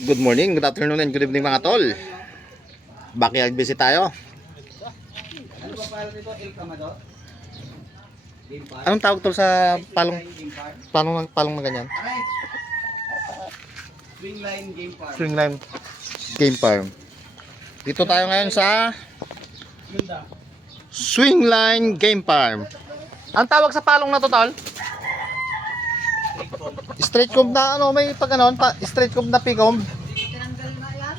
Good morning, good afternoon, and good evening mga tol. Backyard visit tayo. Ano ba pala nito? El Camador? Game park? Anong tawag tol sa palong Game park? palong na ganyan? Aray! Swing line game park. Swingline Game Farm. Dito tayo ngayon sa Swingline Game Farm. Ang tawag sa palong na to tol? Straight comb na ano, may pag ganon, straight comb na P-comb. Tinanggal na yan?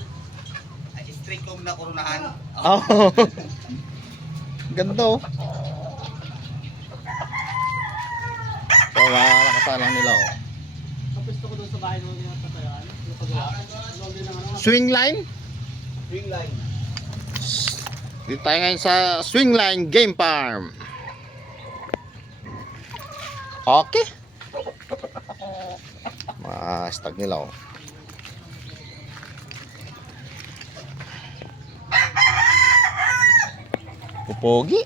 Ay, straight comb na koronahan. Oh. Ganda oh. So, makakapalang nila oh. Kapisto ko doon sa bahay nung pinapatayan. Swing line? Swing line. Dito tayo ngayon sa Swingline Game Farm. Okay. Stag nila oh. Pupogi.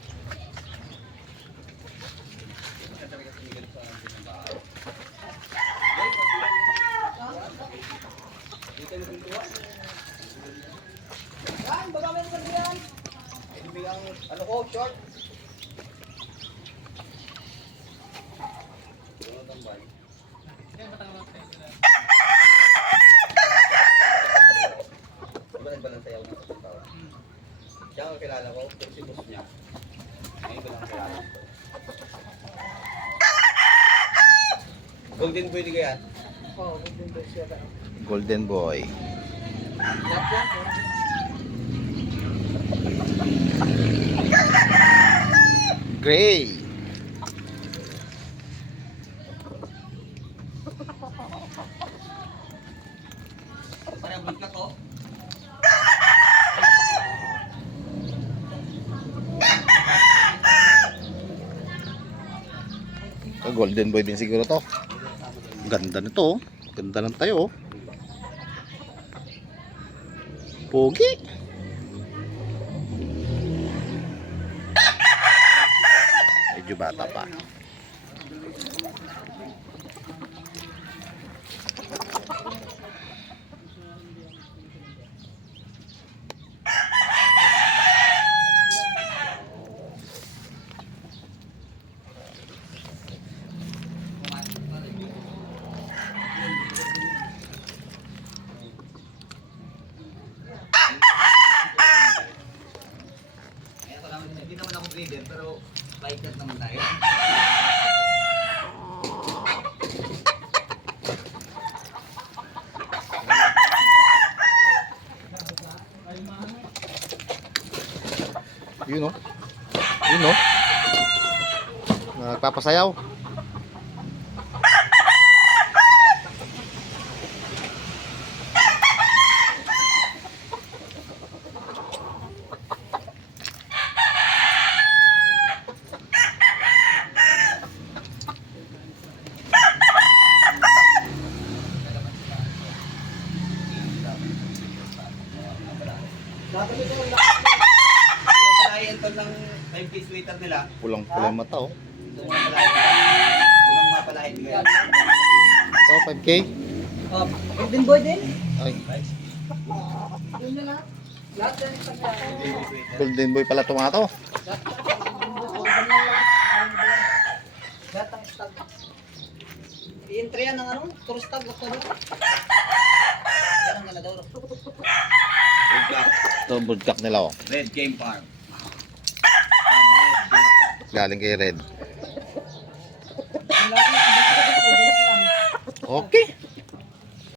Yan, baka meron ka diyan. Ay, bilang, ano ko, short. Diba nagbalang sayaw na sa tao? Siya ang kilala ko, pero si boss niya. Ngayon ko lang kilala. Golden Boy di kaya? Oo, Golden Boy siya. Golden Boy. Lahat yan. Gray. Parang bulka ko. Golden Boy din siguro to. Ganda nito oh. Ganda ng tayo oh. Pogi. Medyo bata pa. Hindi naman ako breeder, pero bike naman tayo. Yun oh. Yun oh. Nagpapasayaw. Sabi ko lang lakas yung client ng 5K sweater nila. Pulang-pulang mata oh. Ito mga palahin nila. Walang mga palahin nila. So 5K. Golden Boy din? Ay, Yun na lang. Lahat yan isang Golden Boy pala itong mga to. lahat ang stag. I-entry yan ng ano? Tour stag. Yan ang ganador. Ito broadcast nila oh. Red Game Farm. Galing kay Red. Ang lang yan. Ganyan lang. Okay.